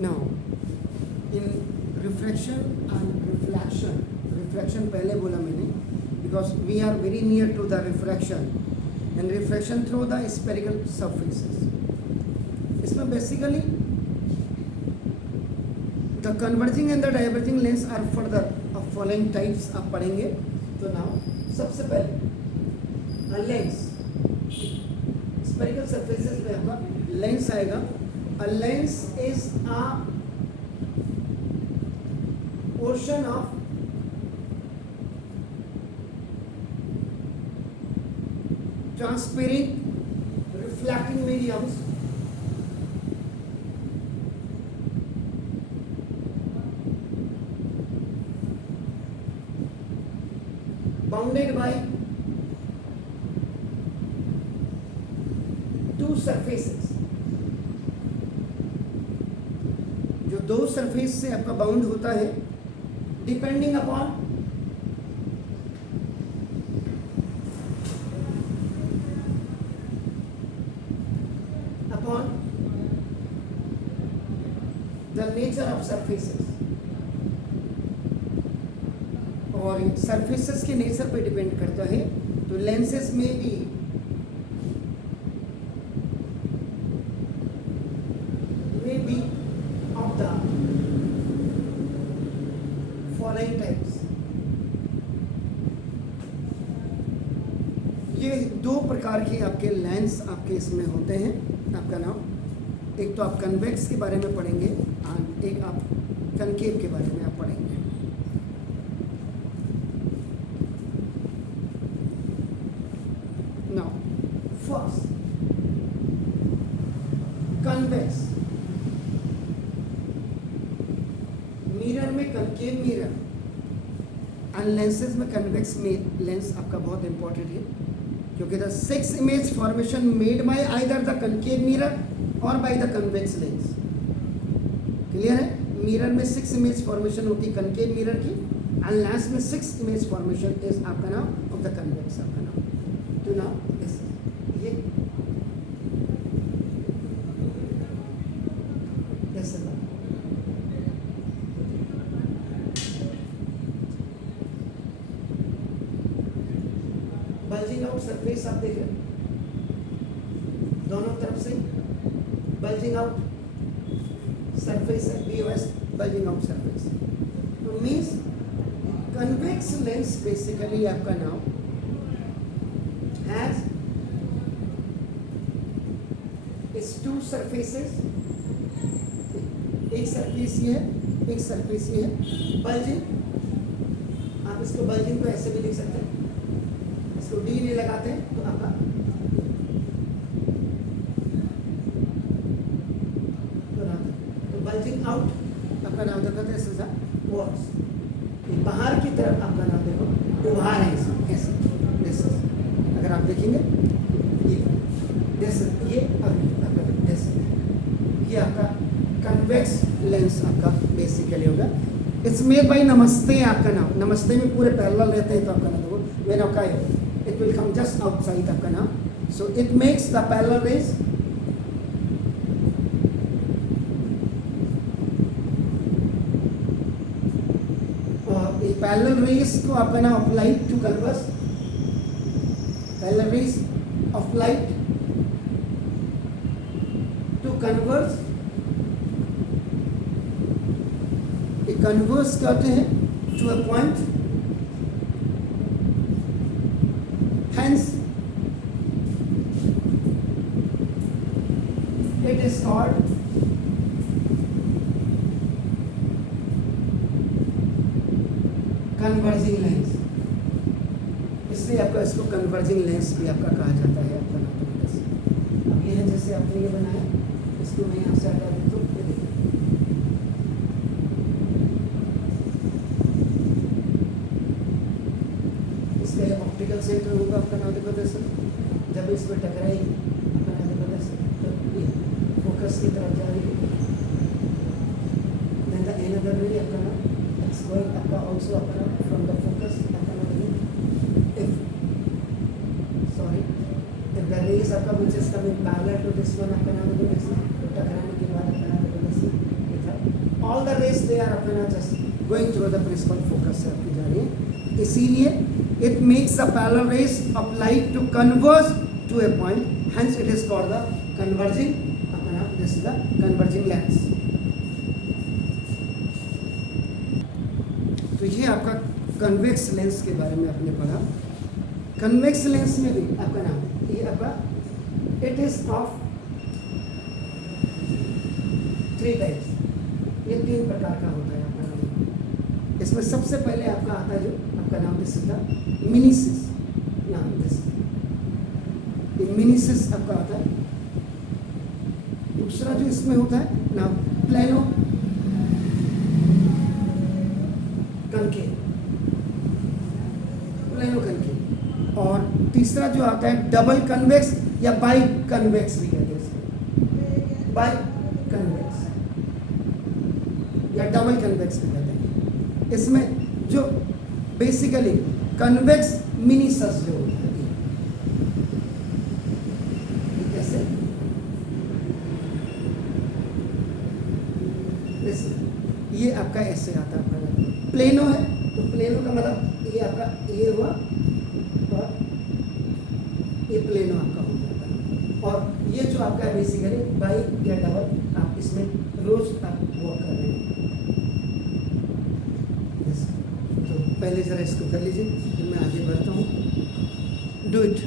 Now, in refraction and reflection, refraction पहले बोला मैंने, because we are very near to the refraction, and refraction through the spherical surfaces. इसमें basically the converging and the diverging lens are further of following types आप पढ़ेंगे. तो now सबसे पहले a lens, spherical surfaces में आपका lens आएगा. A lens is a portion of transparent reflecting mediums bounded by two surfaces. जो दो सरफेस से आपका बाउंड होता है, depending upon the nature of surfaces. और सरफेसेस के नेचर पे डिपेंड करता है. तो लेंसेज में भी फॉलोइंग टाइप्स. ये दो प्रकार के आपके लेंस आपके इसमें होते हैं. आपका नाम एक तो आप कन्वेक्स के बारे में पढ़ेंगे और एक आप कनकेव के बारे में आप पढ़ेंगे. नाउ फर्स्ट कन्वेक्स मिरर में कनकेव मिरर एंड लेंसेज में कन्वेक्स में लेंस आपका बहुत इंपॉर्टेंट है, क्योंकि the 6 image formation made by either the concave mirror और by the convex lens. Clear है? मिरर में 6 इमेज फॉर्मेशन होती है कनकेव मिरर की, एंड लेंस में 6 इमेज फॉर्मेशन इज आपका नाम ऑफ द कन्वेक्स. आपका नाम तो नाउ ये ऐसे बल्जिंग आउट सरफेस आप देख रहे हैं, दोनों तरफ से बल्जिंग आउट सरफेस है, BOS बल्जिंग आउट सरफेस. तो मीन्स कन्वेक्स लेंस बेसिकली आपका नाम हैज इस 2 सरफेसेस. एक सरफेस ये है, एक सरफेस ये है. बल्जिंग, आप इसको बल्जिंग को ऐसे भी लिख सकते हैं. इसको D नहीं लगाते हैं तो आपका तो बल्जिंग आउट आपका नाम देखो तो ऐसे वर्ड्स. बाहर की तरफ आपका नाम देखो उभार है इसमें ऐसे. जैसे अगर आप देखेंगे ये आपका कन्वेक्स लेंस आपका बेसिकली होगा. इट्स मेड बाय नमस्ते. आपका नाम नमस्ते में पूरे पैरेलल रहते हैं, तो आपका नाम देखो व्हेन आपका it will come just outside आपका नाम. So it makes the parallel rays a parallel rays को आपका नाम of light to converge, parallel rays of light to converge. ये converge करते हैं to a point, hence it is called converging lens. इसलिए आपका इसको converging lens भी आपका कहा जाता है. आपका नाम अब ये है, जैसे आपने ये बनाया, इसको मैं यहाँ से हटा देता हूँ. ऑप्टिकल सेंटर होगा आपका नाम देखो जैसे, जब इसमें टकराएगी आपका नाम देखो जैसे, तो ये फोकस की तरफ जा रही है. then the another way आपका नाम it's going आपका also आपका नाम from the focus आपका नाम if sorry if the rays आपका which is coming parallel to this one आपका नाम देखो जैसे, तो टकराने के बाद आपका नाम देखो जैसे इधर all the rays they are अपना just going through the principal focus से आपकी जा रही है, इसीलिए it makes the parallel rays of light to converge to a point, hence it is called the converging अपना, this is the converging lens. तो ये आपका कन्वेक्स लेंस के बारे में आपने पढ़ा। कन्वेक्स लेंस में भी आपका नाम है, ये आपका इट इज ऑफ 3 टाइप्स, ये 3 प्रकार का होता है आपका नाम। इसमें सबसे पहले आपका आता है जो आपका नाम दिस इज द मिनीसिस, नाम दिस ये मिनीसिस आपका आता है। दूसरा जो इसमें होता है नाम प्लेनो कनकेव, प्लेनो कनकेव। और तीसरा जो आता है डबल कन्वेक्स या बाई कन्वेक्स भी कहते हैं इसको, बाई कन्वेक्स या डबल कन्वेक्स भी कहते हैं। इसमें जो बेसिकली कन्वेक्स मिनीसस जो होता है, कैसे ये आपका ऐसे आता है आपका प्लेनो है, तो प्लेनो का मतलब ये आपका ये हुआ और ये प्लेनो आपका हो जाता है। और ये जो आपका है बेसिकली बाई या डबल, आप इसमें रोज आप वर्क कर रहे हैं। तो पहले जरा इसको कर लीजिए, फिर मैं आगे बढ़ता हूँ। Do it.